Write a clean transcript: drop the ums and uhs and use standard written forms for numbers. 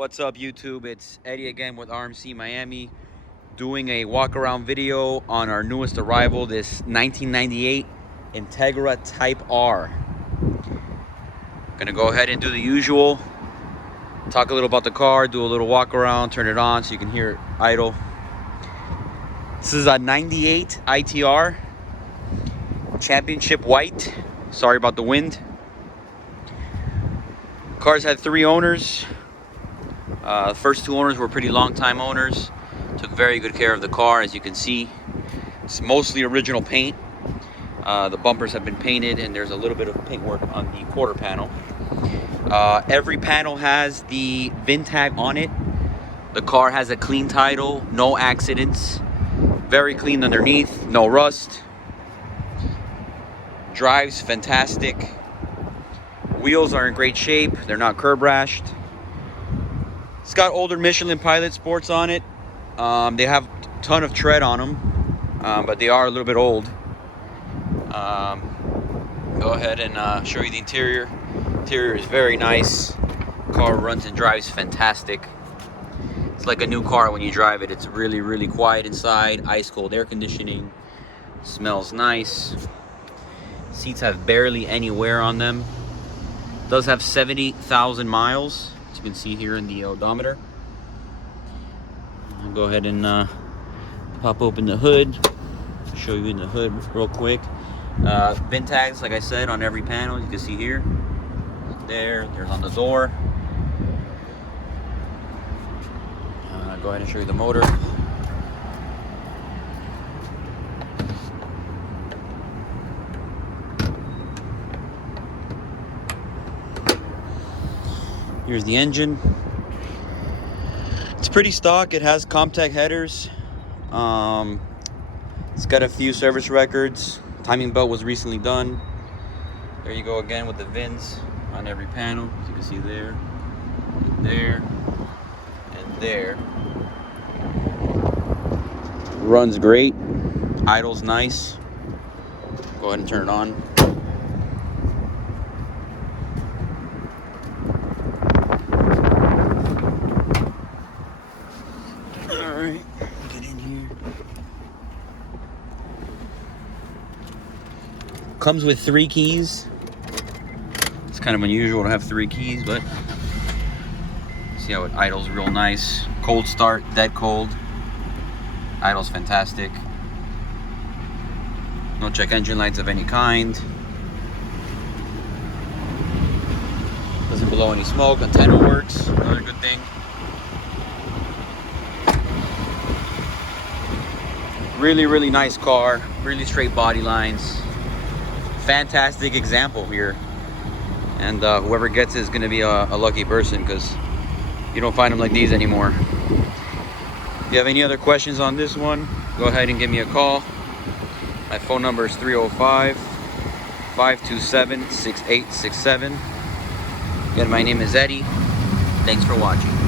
What's up, YouTube? It's Eddie again with RMC Miami, doing a walk around video on our newest arrival, this 1998 Integra Type R. Gonna go ahead and do the usual, talk a little about the car, do a little walk around, turn it on so you can hear it idle. This is a 98 ITR, championship white. Sorry about the wind. Car's had 3 owners. The first 2 owners were pretty long time owners. Took very good care of the car, as you can see. It's mostly original paint. The bumpers have been painted and there's a little bit of paint work on the quarter panel. Every panel has the VIN tag on it. The car has a clean title, no accidents. Very clean underneath, no rust. Drives fantastic. Wheels are in great shape. They're not curb rashed. It's got older Michelin Pilot sports on it. They have a ton of tread on them, but they are a little bit old. Go ahead and show you the interior. Interior is very nice. Car runs and drives fantastic. It's like a new car when you drive it. It's really, really quiet inside. Ice cold air conditioning. Smells nice. Seats have barely any wear on them. Does have 70,000 miles, as you can see here in the odometer. I'll go ahead and pop open the hood, show you in the hood real quick. VIN tags, like I said, on every panel. You can see here, there's on the door. Go ahead and show you the motor. Here's the engine. It's pretty stock. It has Comtech headers. It's got a few service records. Timing belt was recently done. There you go again with the VINs on every panel. As you can see there, and there. Runs great. Idle's nice. Go ahead and turn it on. Alright, get in here. Comes with 3 keys. It's kind of unusual to have 3 keys, but see how it idles real nice. Cold start, dead cold. Idle's fantastic. No check engine lights of any kind. Doesn't blow any smoke. Antenna works. Another good thing. Really, really nice car. Really straight body lines. Fantastic example here. And whoever gets it is going to be a lucky person, because you don't find them like these anymore. If you have any other questions on this one, go ahead and give me a call. My phone number is 305-527-6867. Again, my name is Eddie. Thanks for watching.